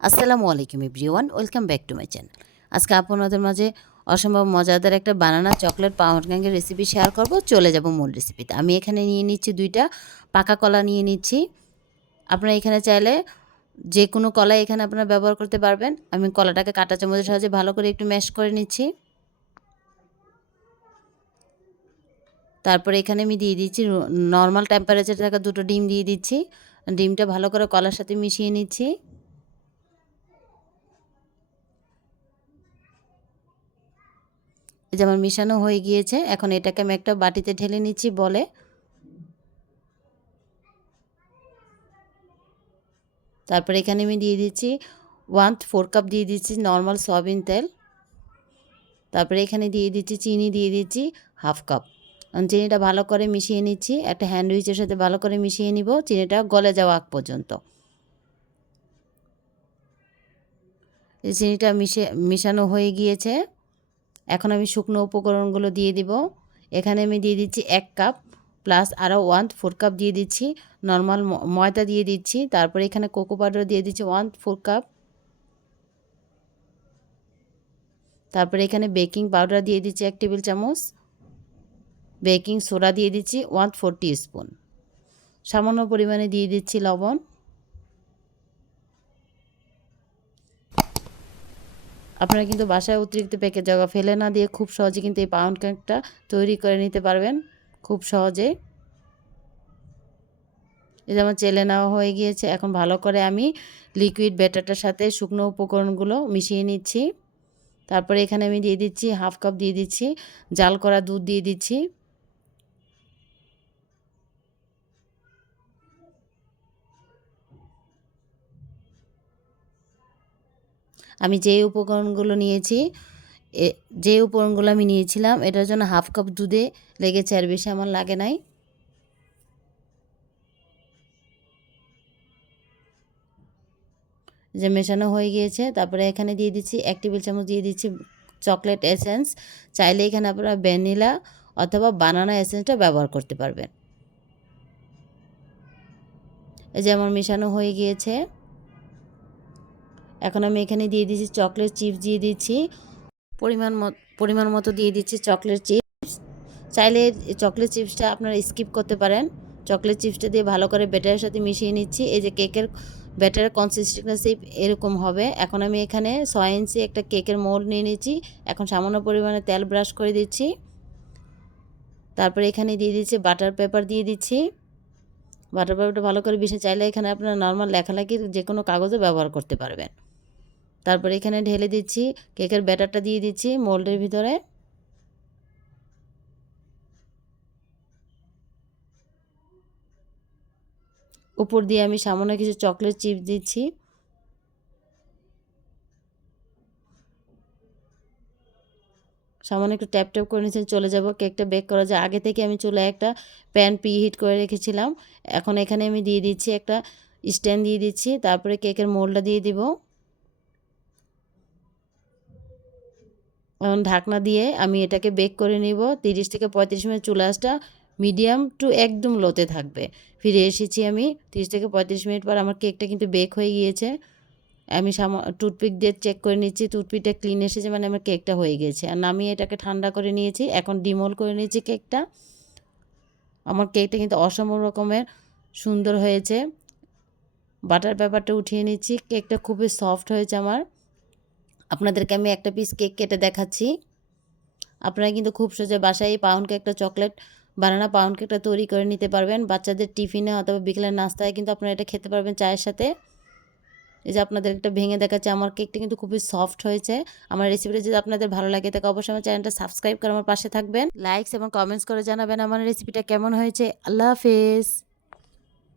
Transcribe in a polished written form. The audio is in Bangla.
আসসালামু আলাইকুম everyone, welcome back to my channel. আজকে আপনাদের মাঝে অসম্ভব মজাদার একটা বানানা চকলেট পাউন্ড কেকের রেসিপি শেয়ার করব। চলে যাব মূল রেসিপিতে। আমি এখানে নিয়ে নিচ্ছি 2টা পাকা কলা নিয়ে নিচ্ছি। আপনারা এখানে চাইলে যে কোনো কলাই এখানে আপনারা ব্যবহার করতে পারবেন। আমি কলাটাকে কাঁটা চামচের সাহায্যে ভালো করে একটু ম্যাশ করে নিচ্ছি। তারপরে এখানে আমি দিয়ে দিচ্ছি নর্মাল টেম্পারেচারে থাকা 2টো ডিম দিয়ে দিচ্ছি। ডিমটা ভালো করে কলার সাথে মিশিয়ে নিচ্ছি। এই যে আমার মিশানো হয়ে গিয়েছে। এখন এটাকে আমি একটা বাটিতে ঢেলে নিচ্ছি বলে। তারপরে এখানে আমি দিয়ে দিচ্ছি 1/4 কাপ দিয়ে দিচ্ছি নর্মাল সয়াবিন তেল। তারপরে এখানে দিয়ে দিচ্ছি চিনি, দিয়ে দিচ্ছি 1/2 কাপ। চিনিটা ভালো করে মিশিয়ে নিচ্ছি। একটা হ্যান্ড উইচের সাথে ভালো করে মিশিয়ে নিব চিনিটা গলে যাওয়া আগ পর্যন্ত। এই চিনিটা মিশানো হয়ে গিয়েছে। এখন আমি শুকনো উপকরণগুলো দিয়ে দিব। এখানে আমি দিয়ে দিচ্ছি 1 কাপ প্লাস আরও 1/4 কাপ দিয়ে দিচ্ছি নর্মাল ময়দা দিয়ে দিচ্ছি। তারপরে এখানে কোকো পাউডার দিয়ে দিচ্ছি 1/4 কাপ। তারপরে এখানে বেকিং পাউডার দিয়ে দিচ্ছি 1 টেবিল চামচ। বেকিং সোডা দিয়ে দিচ্ছি 1/4 টিস্পুন। সামান্য পরিমাণে দিয়ে দিচ্ছি লবণ। আপনারা কিন্তু বাসায় অতিরিক্ত প্যাকেট জায়গা ফেলে না দিয়ে খুব সহজে কিন্তু এই পাউন্ড কেকটা তৈরি করে নিতে পারবেন খুব সহজে। এই যে আমার চেলে নেওয়া হয়ে গিয়েছে। এখন ভালো করে আমি লিকুইড ব্যাটারটার সাথে শুকনো উপকরণগুলো মিশিয়ে নিচ্ছি। তারপরে এখানে আমি দিয়ে দিচ্ছি 1/2 কাপ দিয়ে দিচ্ছি জাল করা দুধ দিয়ে দিচ্ছি। আমি যে উপকরণগুলো নিয়েছি যে উপকরণগুলো আমি নিয়েছিলাম এটার জন্য 1/2 কাপ দুধে লেগেছে, আর বেশি আমার লাগে নাই। যে মেশানো হয়ে গিয়েছে। তারপরে এখানে দিয়ে দিচ্ছি 1 টেবিল চামচ দিয়ে দিচ্ছি চকলেট এসেন্স। চাইলে এখানে আপনারা ভ্যানিলা অথবা বানানা এসেন্সটা ব্যবহার করতে পারবেন। এই যে আমার মেশানো হয়ে গিয়েছে। এখন আমি এখানে দিয়ে দিচ্ছি চকলেট চিপস দিয়ে দিচ্ছি পরিমাণ মতো দিয়ে দিচ্ছি চকলেট চিপস। চাইলে চকলেট চিপসটা আপনারা স্কিপ করতে পারেন। চকলেট চিপসটা দিয়ে ভালো করে ব্যাটারের সাথে মিশিয়ে নিচ্ছি। এই যে কেকের ব্যাটারের কনসিস্টেন্সি এরকম হবে। এখন আমি এখানে 6 ইঞ্চি একটা কেকের মোল্ড নিয়ে নিচ্ছি। এখন সামান্য পরিমাণে তেল ব্রাশ করে দিচ্ছি। তারপরে এখানে দিয়ে দিচ্ছি বাটার পেপার দিয়ে দিচ্ছি। বাটার পেপারটা ভালো করে মিশিয়ে চাইলে এখানে আপনারা নর্মাল লেখালেখির যে কোনো কাগজও ব্যবহার করতে পারবেন। তারপরে এখানে ঢেলে দিচ্ছি কেকের ব্যাটারটা দিয়ে দিচ্ছি মোল্ডের ভিতরে। উপর দিয়ে আমি সামান্য কিছু চকলেট চিপস দিচ্ছি। সামান্য একটু ট্যাপ ট্যাপ করে নিচে চলে যাব। কেকটা বেক করা যায় আগে থেকে আমি চুলায় একটা প্যান প্রিহিট করে রেখেছিলাম। এখন এখানে আমি দিয়ে দিচ্ছি একটা স্ট্যান্ড দিয়ে দিচ্ছি। তারপরে কেকের মোল্ডটা দিয়ে দিব। এখন ঢাকনা দিয়ে আমি এটাকে বেক করে নিব 30 থেকে 35 মিনিট। চুলা আঁচটা মিডিয়াম টু একদম লোতে থাকবে। ফিরে এসেছি আমি 30 থেকে 35 মিনিট পর। আমার কেকটা কিন্তু বেক হয়ে গিয়েছে। আমি টুথপিক দিয়ে চেক করে নিচ্ছি টুথপিকটা ক্লিন এসেছে, মানে আমার কেকটা হয়ে গেছে। আর নামিয়ে এটাকে ঠান্ডা করে নিয়েছি। এখন ডিমোল করে নিয়েছি কেকটা। আমার কেকটা কিন্তু অসম্ভব রকমের সুন্দর হয়েছে। বাটার পেপারটা উঠিয়ে নিচ্ছি। কেকটা খুবই সফট হয়েছে আমার। আপনাদেরকে আমি একটা পিস কেক কেটে দেখাচ্ছি। আপনারা কিন্তু খুব সহজে বাসায় এই পাউন্ড কেকটা চকলেট বানানা পাউন্ড কেকটা তৈরি করে নিতে পারবেন। বাচ্চাদের টিফিনে অথবা বিকেলের নাস্তায় কিন্তু আপনারা এটা খেতে পারবেন চায়ের সাথে। এই যে আপনাদের একটা ভেঙে দেখাচ্ছে। আমার কেকটা কিন্তু খুবই সফট হয়েছে। আমার রেসিপিটা যদি আপনাদের ভালো লাগে থাকে অবশ্যই আমার চ্যানেলটা সাবস্ক্রাইব করে আমার পাশে থাকবেন। লাইকস এবং কমেন্টস করে জানাবেন আমার রেসিপিটা কেমন হয়েছে। আল্লাহ হাফেজ।